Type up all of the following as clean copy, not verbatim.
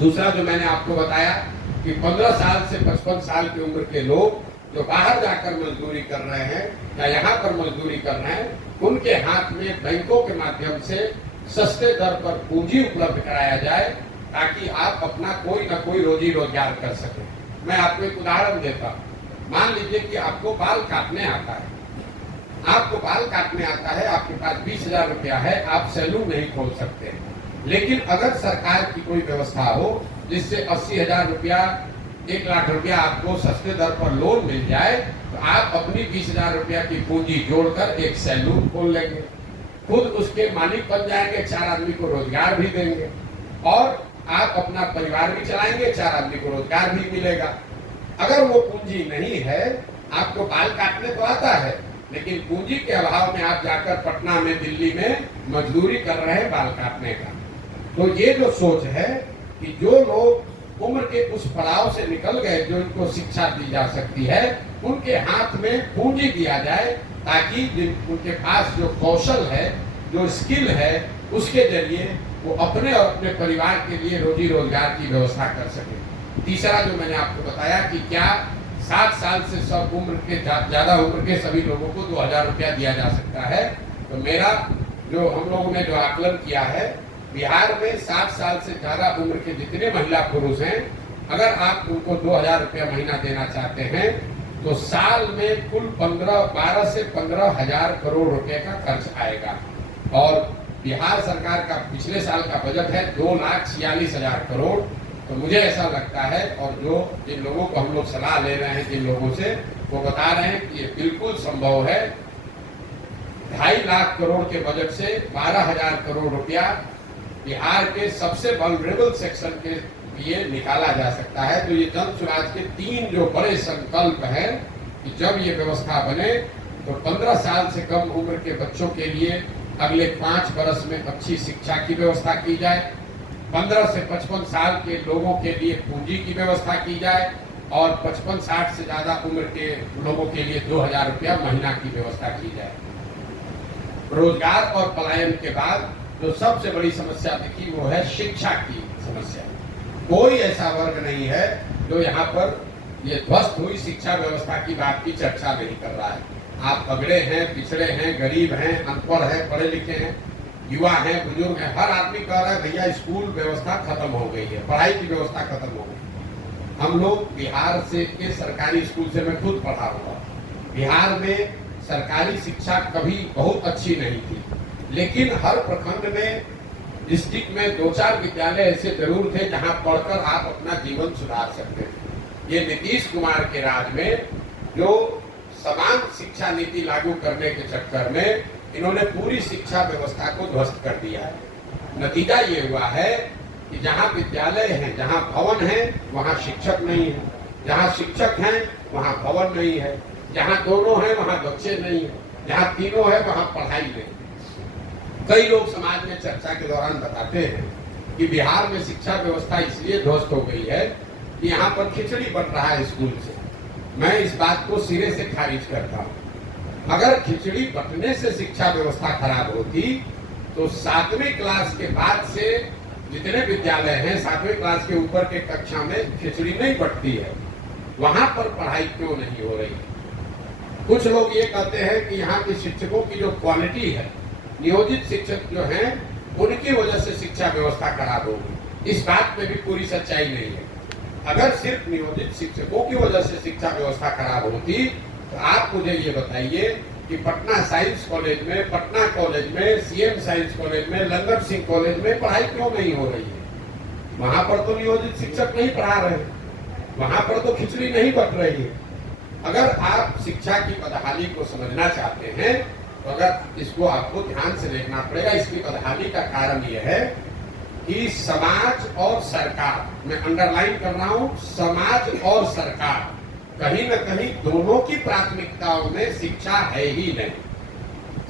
दूसरा जो मैंने आपको बताया कि 15 साल से 55 साल की उम्र के लोग जो बाहर जाकर मजदूरी कर रहे हैं या यहाँ पर मजदूरी कर रहे हैं, उनके हाथ में बैंकों के माध्यम से सस्ते दर पर पूंजी उपलब्ध कराया जाए ताकि आप अपना कोई ना कोई रोजी रोजगार कर सकें। मैं आपको एक उदाहरण देता हूँ। मान लीजिए कि आपको बाल काटने आता है, आपके पास 20,000 रुपया है, आप सैलून नहीं खोल सकते। लेकिन अगर सरकार की कोई व्यवस्था हो जिससे 80,000 रुपया 1 लाख रुपया आपको सस्ते दर पर लोन मिल जाए, तो आप अपनी 20,000 रुपया की पूंजी जोड़कर एक सैलून खोल लेंगे, खुद उसके मालिक बन जाएंगे, 4 आदमी को रोजगार भी देंगे और आप अपना परिवार भी चलाएंगे, 4 आदमी को रोजगार भी मिलेगा। अगर वो पूंजी नहीं है, आपको बाल काटने तो आता है लेकिन पूंजी के अभाव में आप जाकर पटना में, दिल्ली में मजदूरी कर रहे हैं बाल काटने का। तो ये जो सोच है कि जो लोग उम्र के उस पड़ाव से निकल गए जो इनको शिक्षा दी जा सकती है, उनके हाथ में पूंजी दिया जाए ताकि उनके पास जो कौशल है, जो स्किल है, उसके जरिए वो अपने और अपने परिवार के लिए रोजी रोजगार की व्यवस्था कर सके। तीसरा जो मैंने आपको बताया कि क्या 60 साल से सब उम्र के ज्यादा उम्र के सभी लोगों को 2,000 रुपया दिया जा सकता है। तो मेरा जो हम लोगों ने जो आकलन किया है, बिहार में 60 साल से ज्यादा उम्र के जितने महिला पुरुष हैं, अगर आप उनको 2,000 रुपया महीना देना चाहते हैं तो साल में कुल 12 से 15,000 करोड़ रुपए का खर्च आएगा। और बिहार सरकार का पिछले साल का बजट है 2,46,000 करोड़। तो मुझे ऐसा लगता है, और जिन लोगों को हम लोग सलाह ले रहे हैं, जिन लोगों से, वो बता रहे हैं कि ये बिल्कुल संभव है। 2.5 लाख करोड़ के बजट से 12,000 करोड़ रुपया बिहार के सबसे वल्नरेबल सेक्शन के लिए निकाला जा सकता है। तो ये जन स्वराज के 3 जो बड़े संकल्प हैं कि जब ये व्यवस्था बने तो 15 साल से कम उम्र के बच्चों के लिए अगले 5 वर्ष में अच्छी शिक्षा की व्यवस्था की जाए, 15 से 55 साल के लोगों के लिए पूंजी की व्यवस्था की जाए और 55-60 से ज्यादा उम्र के लोगों के लिए 2,000 रुपया महीना की व्यवस्था की जाए। रोजगार और पलायन के बाद जो सबसे बड़ी समस्या दिखी वो है शिक्षा की समस्या। कोई ऐसा वर्ग नहीं है जो यहाँ पर ये ध्वस्त हुई शिक्षा व्यवस्था की बात की चर्चा नहीं कर रहा है। आप पगड़े हैं, पिछड़े हैं, गरीब हैं, अनपढ़ हैं, पढ़े लिखे हैं, युवा हैं, बुजुर्ग हैं, हर आदमी कह रहा है भैया स्कूल व्यवस्था खत्म हो गई है, पढ़ाई की व्यवस्था खत्म हो गई। हम लोग बिहार से के सरकारी स्कूल से मैं खुद पढ़ा हुआ। बिहार में सरकारी शिक्षा कभी बहुत अच्छी नहीं थी, लेकिन हर प्रखंड में, डिस्ट्रिक्ट में 2-4 विद्यालय ऐसे जरूर थे जहां पढ़कर आप अपना जीवन सुधार सकते थे। ये नीतीश कुमार के राज में जो समान शिक्षा नीति लागू करने के चक्कर में इन्होंने पूरी शिक्षा व्यवस्था को ध्वस्त कर दिया है। नतीजा ये हुआ है कि जहाँ विद्यालय हैं, जहाँ भवन है, वहाँ शिक्षक नहीं है, जहाँ शिक्षक हैं वहाँ भवन नहीं है, जहाँ दोनों हैं वहाँ बच्चे नहीं है, जहाँ तीनों है वहाँ पढ़ाई नहीं। कई लोग समाज में चर्चा के दौरान बताते हैं कि बिहार में शिक्षा व्यवस्था इसलिए ध्वस्त हो गई है कि यहाँ पर खिचड़ी बट रहा है स्कूल से। मैं इस बात को सिरे से खारिज करता हूँ। अगर खिचड़ी बटने से शिक्षा व्यवस्था खराब होती तो 7वीं क्लास के बाद से जितने विद्यालय हैं, 7वीं क्लास के ऊपर के कक्षा में खिचड़ी नहीं बटती है, वहां पर पढ़ाई क्यों नहीं हो रही? कुछ लोग ये कहते हैं कि यहाँ के शिक्षकों की जो क्वालिटी है, नियोजित शिक्षक जो हैं, उनकी वजह से शिक्षा व्यवस्था खराब होगी। इस बात में भी पूरी सच्चाई नहीं है। अगर सिर्फ नियोजित शिक्षकों की वजह से शिक्षा व्यवस्था खराब होती तो आप मुझे ये बताइए कि पटना साइंस कॉलेज में, पटना कॉलेज में, सीएम साइंस कॉलेज में, लंगर सिंह कॉलेज में पढ़ाई क्यों नहीं हो रही है? वहां पर तो नियोजित शिक्षक नहीं पढ़ा रहे, वहां पर तो खिचड़ी नहीं बट रही है। अगर आप शिक्षा की बदहाली को समझना चाहते हैं तो अगर इसको आपको ध्यान से देखना पड़ेगा। इसकी बदहाली का कारण यह है कि समाज और सरकार, मैं अंडरलाइन कर रहा हूं, समाज और सरकार, कहीं न कहीं दोनों की प्राथमिकताओं में शिक्षा है ही नहीं।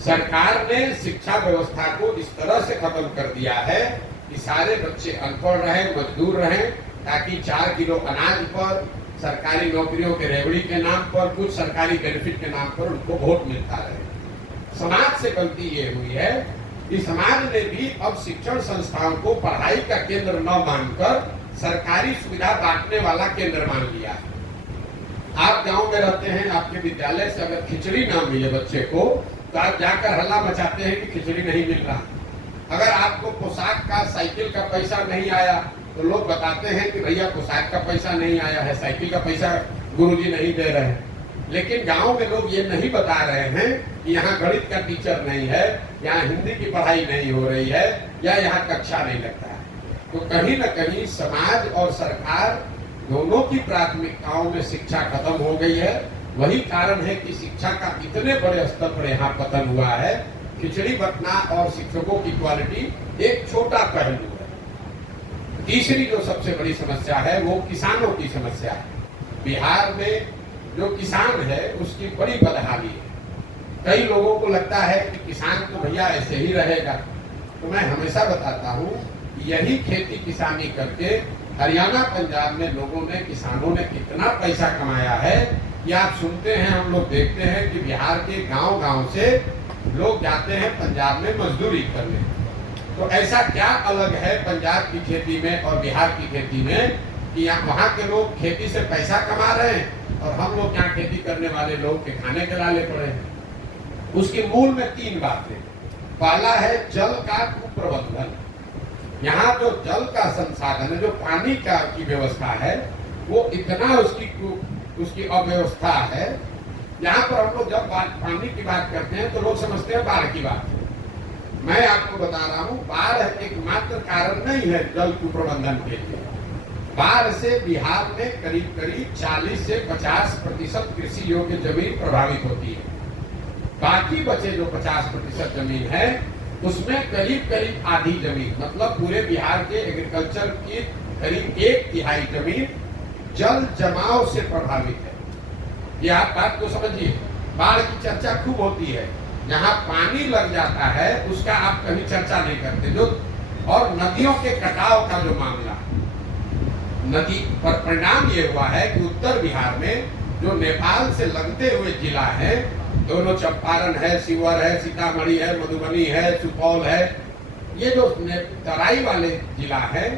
सरकार ने शिक्षा व्यवस्था को इस तरह से खत्म कर दिया है कि सारे बच्चे अनपढ़ रहें, मजदूर रहें, ताकि 4 किलो अनाज पर, सरकारी नौकरियों के रेवड़ी के नाम पर, कुछ सरकारी बेनिफिट के नाम पर उनको वोट मिलता रहे। समाज से गलती ये हुई है कि समाज ने भी अब शिक्षण संस्थाओं को पढ़ाई का केंद्र न मानकर सरकारी सुविधा बांटने वाला केंद्र मान लिया है। आप गांव में रहते हैं, आपके विद्यालय से अगर खिचड़ी ना मिले बच्चे को तो आप जाकर हल्ला मचाते हैं कि खिचड़ी नहीं मिल रहा। अगर आपको पोशाक का, साइकिल का पैसा नहीं आया तो लोग बताते हैं कि भैया पोशाक का पैसा नहीं आया है, साइकिल का पैसा गुरुजी नहीं दे रहे हैं। लेकिन गांव में लोग ये नहीं बता रहे हैं कि यहाँ गणित का टीचर नहीं है, यहाँ हिंदी की पढ़ाई नहीं हो रही है, या यहाँ कक्षा नहीं लगता है। तो कहीं न कहीं समाज और सरकार दोनों की प्राथमिकताओं में शिक्षा खत्म हो गई है। वही कारण है कि शिक्षा का इतने बड़े स्तर पर यहाँ पतन हुआ है। खिचड़ी बंटना और शिक्षकों की क्वालिटी एक छोटा पहलू है। तीसरी जो सबसे बड़ी समस्या है वो किसानों की समस्या है। बिहार में जो किसान है उसकी बड़ी बदहाली है। कई लोगों को लगता है कि किसान तो भैया ऐसे ही रहेगा। तो मैं हमेशा बताता हूँ यही खेती किसानी करके हरियाणा पंजाब में लोगों ने, किसानों ने कितना पैसा कमाया है कि आप सुनते हैं, हम लोग देखते हैं कि बिहार के गांव-गांव से लोग जाते हैं पंजाब में मजदूरी करने। तो ऐसा क्या अलग है पंजाब की खेती में और बिहार की खेती में कि यहाँ वहाँ के लोग खेती से पैसा कमा रहे हैं और हम लोग यहाँ खेती करने वाले लोग के खाने के लाले पड़े हैं। उसके मूल में 3 बातें। पहला है जल का कुप्रबंधन। यहाँ जो जल का संसाधन है, जो पानी का की व्यवस्था है, वो इतना उसकी अव्यवस्था है। यहाँ पर हम लोग जब पानी की बात करते हैं तो लोग समझते हैं बाढ़ की बात है। मैं आपको बता रहा हूँ बाढ़ एकमात्र कारण नहीं है जल कुप्रबंधन के लिए। बाढ़ से बिहार में करीब करीब 40 से 50% कृषि योग्य जमीन प्रभावित होती है। बाकी बचे जो 50% जमीन है उसमें करीब करीब आधी जमीन, मतलब पूरे बिहार के एग्रीकल्चर की करीब 1/3 जमीन जल जमाव से प्रभावित है। ये आप बात को समझिए। बाढ़ की चर्चा खूब होती है, जहाँ पानी लग जाता है उसका आप कहीं चर्चा नहीं करते। जो और नदियों के कटाव का जो मामला, नदी पर परिणाम ये हुआ है कि उत्तर बिहार में जो नेपाल से लगते हुए जिला है, दोनों चंपारण है, शिवहर है, सीतामढ़ी है, मधुबनी है, सुपौल है, ये जो तराई वाले जिला है,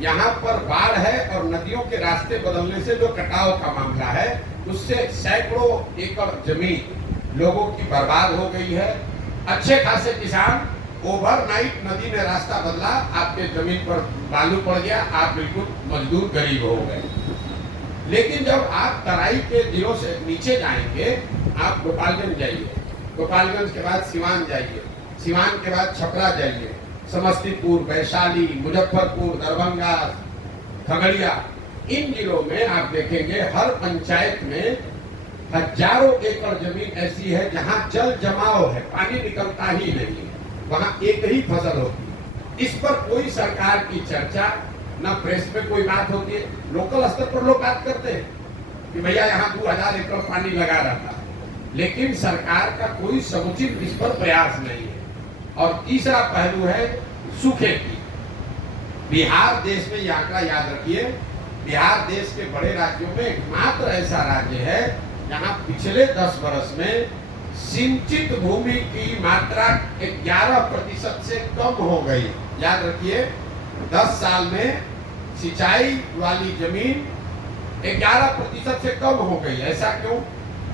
यहाँ पर बाढ़ है और नदियों के रास्ते बदलने से जो कटाव का मामला है उससे सैकड़ों एकड़ जमीन लोगों की बर्बाद हो गई है। अच्छे खासे किसान, ओवरनाइट नदी ने रास्ता बदला, आपके जमीन पर बालू पड़ गया, आप बिल्कुल मजदूर गरीब हो गए। लेकिन जब आप तराई के जिलों से नीचे जाएंगे, आप गोपालगंज जाइए, गोपालगंज के बाद सिवान जाइए, सिवान के बाद छपरा जाइए, समस्तीपुर, वैशाली, मुजफ्फरपुर, दरभंगा, खगड़िया, इन जिलों में आप देखेंगे हर पंचायत में हजारों एकड़ जमीन ऐसी है जहां जल जमाव है, पानी निकलता ही नहीं है, वहां एक ही फसल होती है। इस पर कोई सरकार की चर्चा, न प्रेस में कोई बात होती है। लोकल स्तर पर लोग बात करते हैं कि भैया यहाँ 2000 एकड़ पानी लगा रहता है, लेकिन सरकार का कोई समुचित इस पर प्रयास नहीं है। और तीसरा पहलू है सूखे की। बिहार देश में, ये आंकड़ा याद रखिए, बिहार देश के बड़े राज्यों में एकमात्र ऐसा राज्य है जहां पिछले 10 वर्ष में सिंचित भूमि की मात्रा 11% से कम हो गई। याद रखिए, 10 साल में सिंचाई वाली जमीन 11% से कम हो गई। ऐसा क्यों?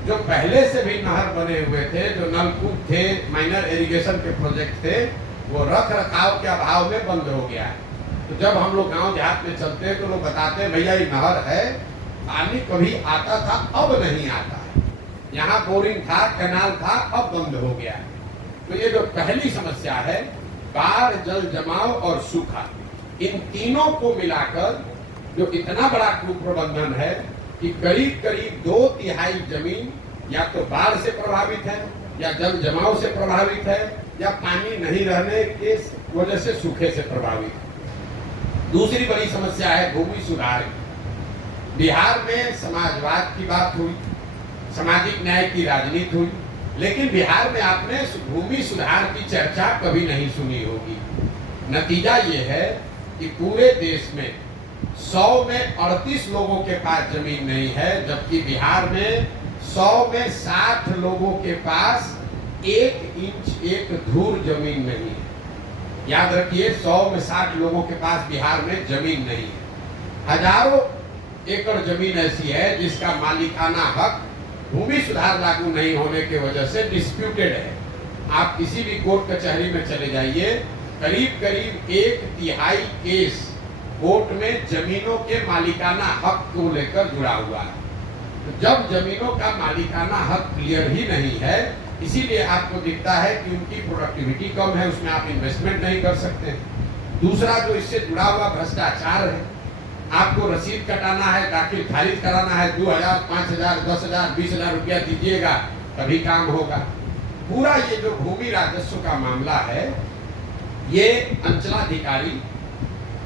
जो पहले से भी नहर बने हुए थे, जो नलकूप थे, माइनर इरिगेशन के प्रोजेक्ट थे, वो रख रखाव के अभाव में बंद हो गया है। तो जब हम लोग गांव देहात में चलते हैं तो लोग बताते हैं भैया ये नहर है, पानी कभी आता था, अब नहीं आता है। यहाँ बोरिंग था, कैनाल था, अब बंद हो गया है। तो ये जो पहली समस्या है, बाढ़, जल जमाव और सूखा, इन तीनों को मिलाकर जो इतना बड़ा कुप्रबंधन है कि करीब करीब 2/3 जमीन या तो बाढ़ से प्रभावित है, या जल जमाव से प्रभावित है, या पानी नहीं रहने के वजह से सूखे से प्रभावित है। दूसरी बड़ी समस्या है भूमि सुधार की। बिहार में समाजवाद की बात हुई, सामाजिक न्याय की राजनीति हुई, लेकिन बिहार में आपने भूमि सुधार की चर्चा कभी नहीं सुनी होगी। नतीजा ये है कि पूरे देश में 100 में 38 लोगों के पास जमीन नहीं है, जबकि बिहार में 100 में 60 लोगों के पास 1 इंच 1 धूर जमीन नहीं है। याद रखिए, 100 में 60 लोगों के पास बिहार में जमीन नहीं है। हजारों एकड़ जमीन ऐसी है जिसका मालिकाना हक भूमि सुधार लागू नहीं होने की वजह से डिस्प्यूटेड है। आप किसी भी कोर्ट कचहरी में चले जाइए, करीब करीब 1/3 केस कोर्ट में जमीनों के मालिकाना हक को लेकर जुड़ा हुआ है। तो जब जमीनों का मालिकाना हक क्लियर ही नहीं है, इसीलिए आपको दिखता है कि उनकी प्रोडक्टिविटी कम है, उसमें आप इन्वेस्टमेंट नहीं कर सकते। दूसरा जो इससे जुड़ा हुआ भ्रष्टाचार है, आपको रसीद कटाना है, दाखिल खारिज कराना है, 2000, 5000, 10,000, 20,000 रुपया दीजिएगा तभी काम होगा। पूरा ये जो भूमि राजस्व का मामला है, ये अंचलाधिकारी,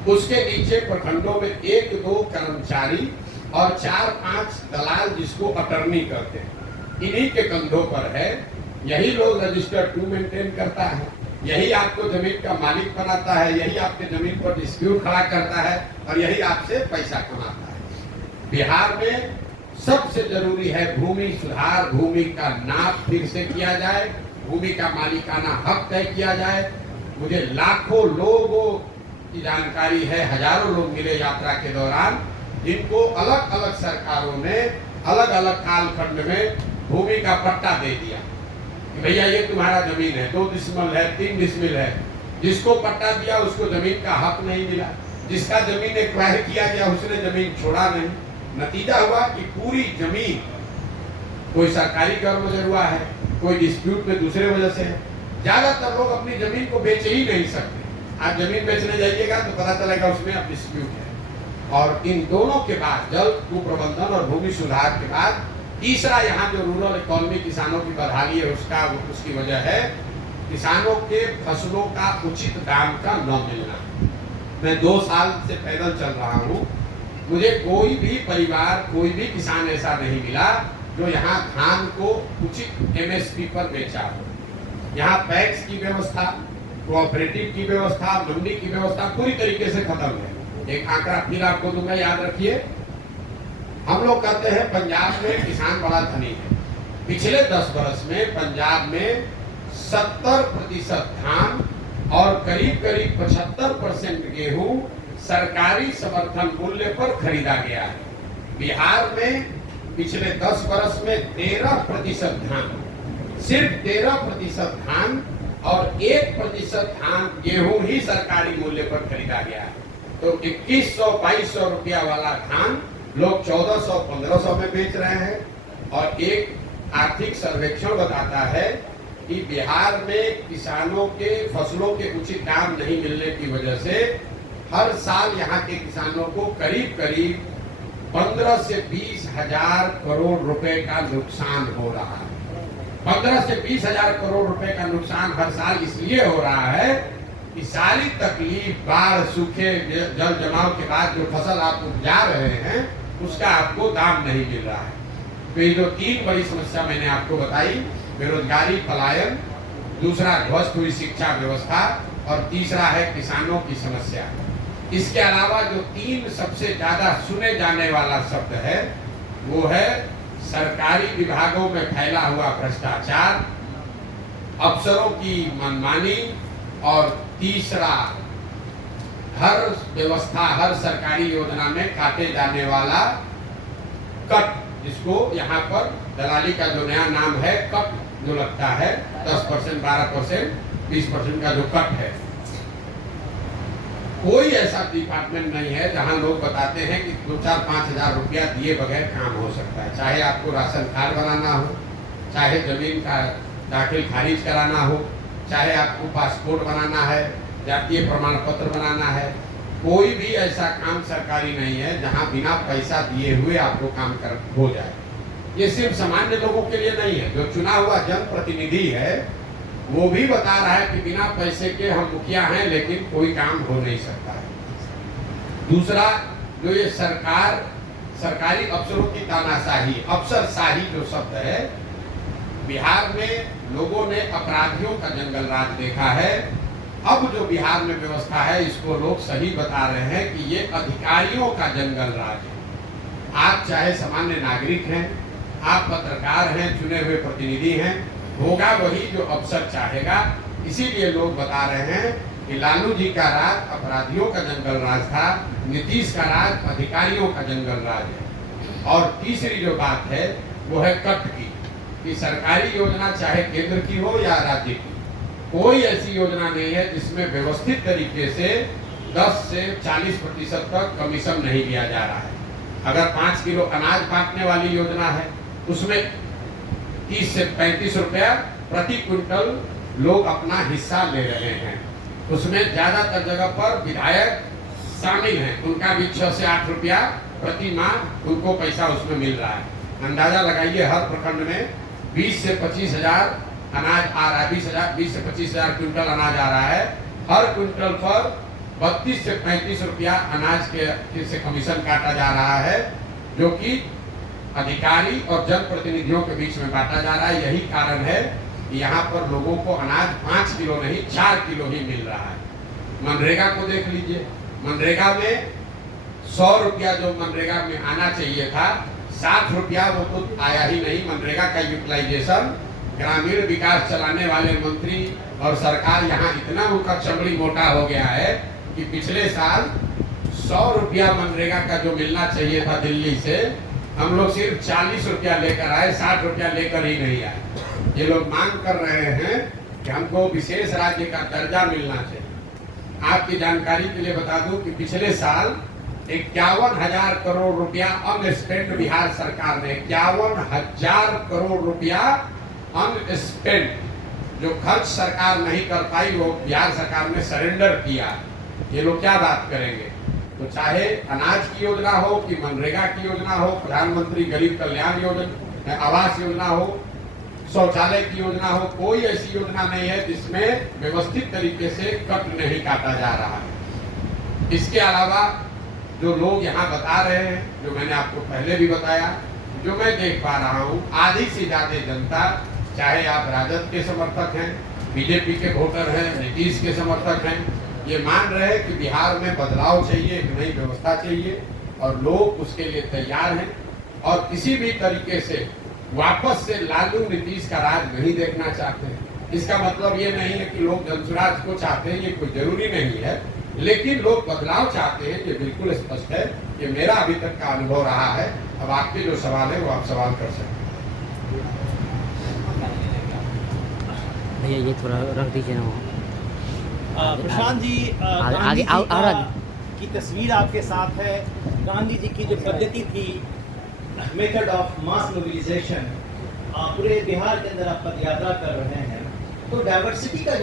उसके नीचे प्रखंडों में 1-2 कर्मचारी और 4-5 दलाल जिसको अटर्नी करते हैं, इन्हीं के कंधों पर है। यही लोग रजिस्टर 2 मेंटेन करता है, यही आपको जमीन का मालिक बनाता है, यही आपके जमीन पर डिस्प्यूट खड़ा करता है और यही आपसे पैसा कमाता है। बिहार में सबसे जरूरी है भूमि सुधार, भूमि का नाप फिर से किया जाए, भूमि का मालिकाना हक तय किया जाए। मुझे लाखों लोगों की जानकारी है, हजारों लोग मिले यात्रा के दौरान, जिनको अलग अलग सरकारों ने अलग अलग कालखंड में भूमि का पट्टा दे दिया कि भैया ये तुम्हारा जमीन है, 2 डिसमिल है, 3 डिसमिल है। जिसको पट्टा दिया उसको जमीन का हक नहीं मिला, जिसका जमीन एक्वायर किया गया उसने जमीन छोड़ा नहीं। नतीजा हुआ कि पूरी जमीन, कोई सरकारी कर्म हुआ है, कोई डिस्प्यूट में दूसरे वजह से है। ज्यादातर लोग अपनी जमीन को बेच ही नहीं सकते। आप जमीन बेचने जाइएगा तो पता चलेगा उसमें अब डिस्प्यूट है। और इन दोनों के बाद, जल कुप्रबंधन और भूमि सुधार के बाद, तीसरा यहाँ जो रूरल इकोनॉमी किसानों की बदहाली है, उसकी वजह है किसानों के फसलों का उचित दाम का न मिलना। मैं 2 साल से पैदल चल रहा हूँ, मुझे कोई भी परिवार, कोई भी किसान ऐसा नहीं मिला जो यहाँ धान को उचित MSP पर बेचा हो। यहाँ पैक्स की व्यवस्था, कोऑपरेटिव की व्यवस्था, मंडी की व्यवस्था पूरी तरीके से खत्म है। एक आंकड़ा फिर आपको दूंगा, याद रखिए। हम लोग कहते हैं पंजाब में किसान बड़ा धनी है। पिछले 10 वर्ष में पंजाब में 70% धान और करीब करीब 75% गेहूं सरकारी समर्थन मूल्य पर खरीदा गया है। बिहार में पिछले 10 वर्ष में 13% धान, सिर्फ 13% धान और 1% धान गेहूं ही सरकारी मूल्य पर खरीदा गया है। तो 2100-2200 रुपया वाला धान लोग 1400-1500 में बेच रहे हैं। और एक आर्थिक सर्वेक्षण बताता है कि बिहार में किसानों के फसलों के उचित दाम नहीं मिलने की वजह से हर साल यहाँ के किसानों को करीब करीब 15 से 20 हजार करोड़ रुपए का नुकसान हो रहा है। 15 से 20 हजार करोड़ रुपए का नुकसान हर साल इसलिए हो रहा है कि सारी तकलीफ, बाढ़, सूखे, जल जमाव के बाद जो फसल आप उपजा रहे हैं उसका आपको दाम नहीं मिल रहा है। तो ये जो 3 बड़ी समस्या मैंने आपको बताई, बेरोजगारी, पलायन, दूसरा ध्वस्त हुई शिक्षा व्यवस्था और तीसरा है किसानों की समस्या। इसके अलावा जो 3 सबसे ज्यादा सुने जाने वाला शब्द है वो है सरकारी विभागों में फैला हुआ भ्रष्टाचार, अफसरों की मनमानी और तीसरा हर व्यवस्था, हर सरकारी योजना में काटे जाने वाला कट, जिसको यहाँ पर दलाली का जो नया नाम है कट जो लगता है, 10%, 12%, 20% का जो कट है। कोई ऐसा डिपार्टमेंट नहीं है जहां लोग बताते हैं कि 2-4-5 हजार रुपया दिए बगैर काम हो सकता है। चाहे आपको राशन कार्ड बनाना हो, चाहे जमीन का दाखिल खारिज कराना हो, चाहे आपको पासपोर्ट बनाना है, जातीय प्रमाण पत्र बनाना है, कोई भी ऐसा काम सरकारी नहीं है जहां बिना पैसा दिए हुए आपको काम हो जाए। ये सिर्फ सामान्य लोगों के लिए नहीं है, जो चुना हुआ जनप्रतिनिधि है वो भी बता रहा है कि बिना पैसे के हम मुखिया हैं लेकिन कोई काम हो नहीं सकता है। दूसरा, जो ये सरकारी अफसरों की तानाशाही, अफसरशाही जो शब्द है, बिहार में लोगों ने अपराधियों का जंगल राज देखा है। अब जो बिहार में व्यवस्था है इसको लोग सही बता रहे हैं कि ये अधिकारियों का जंगल राज है। आप चाहे सामान्य नागरिक हैं, आप पत्रकार हैं, चुने हुए प्रतिनिधि हैं, होगा वही जो अफसर चाहेगा। इसीलिए लोग बता रहे हैं कि लालू जी का राज अपराधियों का जंगल राज था, नीतीश का राज अधिकारियों का जंगल राज है। और तीसरी जो बात है वो है कट की, कि सरकारी योजना चाहे केंद्र की हो या राज्य की, कोई ऐसी योजना नहीं है जिसमें व्यवस्थित तरीके से 10 से 40% तक कमीशन नहीं लिया जा रहा है। अगर 5 किलो अनाज बांटने वाली योजना है, उसमें 30 से 35 रुपया प्रति क्विंटल लोग अपना हिस्सा ले रहे हैं। उसमें ज्यादातर जगह पर विधायक शामिल हैं, उनका भी 6 से 8 रुपया प्रति माह उनको पैसा उसमें मिल रहा है। अंदाजा लगाइए, हर प्रखंड में 20 से 25 हजार अनाज आ रहा है, 20 से 25 हजार क्विंटल अनाज आ रहा है। हर क्विंटल पर 32 से 35 रुपया अनाज के से कमीशन काटा जा रहा है, जो कि अधिकारी और जनप्रतिनिधियों के बीच में बांटा जा रहा है। यही कारण है कि यहाँ पर लोगों को अनाज 5 किलो नहीं 4 किलो ही मिल रहा है। मनरेगा को देख लीजिए, मनरेगा में 100 रुपया जो मनरेगा में आना चाहिए था, 60 रुपया वो तो आया ही नहीं। मनरेगा का यूटिलाइजेशन, ग्रामीण विकास चलाने वाले मंत्री और सरकार यहाँ इतना उनका चमड़ी मोटा हो गया है कि पिछले साल 100 रुपया मनरेगा का जो मिलना चाहिए था दिल्ली से, हम लोग सिर्फ 40 रुपया लेकर आए, 60 रुपया लेकर ही नहीं आए। ये लोग मांग कर रहे हैं कि हमको विशेष राज्य का दर्जा मिलना चाहिए। आपकी जानकारी के लिए बता दूं कि पिछले साल 51,000 करोड़ रुपया अनस्पेंड बिहार सरकार ने, 51,000 करोड़ रुपया अनस्पेंड जो खर्च सरकार नहीं कर पाई वो बिहार सरकार ने सरेंडर किया। ये लोग क्या बात करेंगे? तो चाहे अनाज की योजना हो कि मनरेगा की योजना हो, प्रधानमंत्री गरीब कल्याण योजना, आवास योजना हो, शौचालय की योजना हो, कोई ऐसी योजना नहीं है जिसमें व्यवस्थित तरीके से कट नहीं काटा जा रहा है। इसके अलावा जो लोग यहाँ बता रहे हैं, जो मैंने आपको पहले भी बताया, जो मैं देख पा रहा हूँ, आधी से ज्यादा जनता, चाहे आप राजद के समर्थक हैं, बीजेपी के वोटर हैं, नीतीश के समर्थक हैं, ये मान रहे हैं कि बिहार में बदलाव चाहिए, एक नई व्यवस्था चाहिए और लोग उसके लिए तैयार हैं। और किसी भी तरीके से वापस से लालू नीतीश का राज नहीं देखना चाहते हैं। इसका मतलब ये नहीं है कि लोग जनसुराज को चाहते हैं, ये कोई जरूरी नहीं है, लेकिन लोग बदलाव चाहते हैं, ये बिल्कुल स्पष्ट है। ये मेरा अभी तक का अनुभव रहा है। अब आपके जो सवाल है वो आप सवाल कर सकते हैं। भैया ये थोड़ा रख दीजिए ना वो। प्रशांत जी, गांधी जी की तस्वीर आपके साथ है। गांधी जी की जो पद्धति थी, मेथड ऑफ मास मोबिलाइजेशन, पूरे बिहार के अंदर आप पद यात्रा कर रहे हैं, तो डाइवर्सिटी का